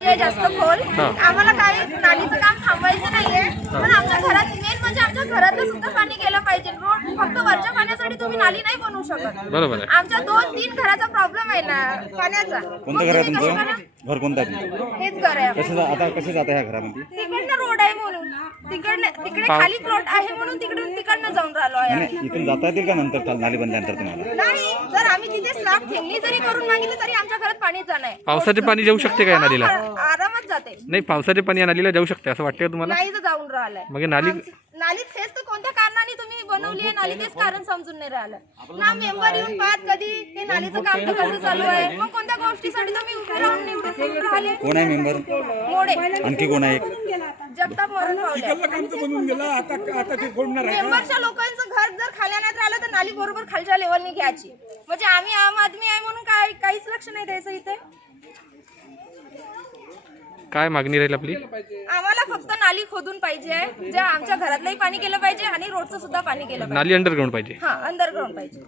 जास्त खोल. आम्हाला काही नालीचं काम थांबवायचं नाहीये. पण आमच्या घरात मेन म्हणजे आमच्या घरातलं सुद्धा पाणी गेलं पाहिजे. रोड फक्त वरच्या पाण्यासाठी तुम्ही नाली नाही बनवू शकत. बरोबर आहे. आमच्या दोन तीन घराचा प्रॉब्लेम आहे ना पाण्याचा. कोणतं घर आहे तुम्ही कसं तुमचं करा? घर कोणतं आहे? तुमचं हेच घर आहे. आमचं. कसं जा- आता कसे जात ह्या घरामध्ये? तिकडनं रोड आहे म्हणून. तिकडनं तिकडे खाली प्लॉट आहे म्हणून तिकडून तिकडनं जाऊन राहिलो आहे. नाही इथून जाता येतील का नंतर चाल नाली बंदल्यानंतर तुम्हाला? नाही जर आम्ही तिथे स्लॅब ठेवली जरी करून मागितली तरी आमच्या घरात पाणी जाणार पावसाचे पाणी जाऊ शकते का या नदीला? आरामात जाते. नाही पावसाचे पाणी या नदीला जाऊ शकते असं वाटतं का तुम्हाला? नाही तर जाऊन राहिलंय. मग हे नाली आमची- नाली तेच तर कोणत्या कारणाने तुम्ही बनवली आहे? नाली तेच कारण समजून नाही राहिलं ना मेंबर येऊन पाहत कधी हे नालीचं काम तर कसं चालू आहे? मग कोणत्या गोष्टीसाठी तुम्ही उभे राहून निवडून निवडून राहिले? कोण आहे मेंबर? मोडे. आणखी कोण आहे? एक जगताप मरण मेंबरच्या लोकांचं घर जर खाल्या नाही राहिलं तर नाली बरोबर खालच्या लेवलने घ्यायची. म्हणजे आम्ही आम आदमी आहे म्हणून काय काहीच लक्ष नाही द्यायचं इथे. काय मागणी राहील आपली? आम्हाला फक्त नाली खोदून पाहिजे ज्या आमच्या घरातलंही पाणी गेलं पाहिजे आणि रोडचं सुद्धा पाणी गेलं पाहिजे. नाली अंडरग्राऊंड पाहिजे. हा अंडरग्राऊंड पाहिजे.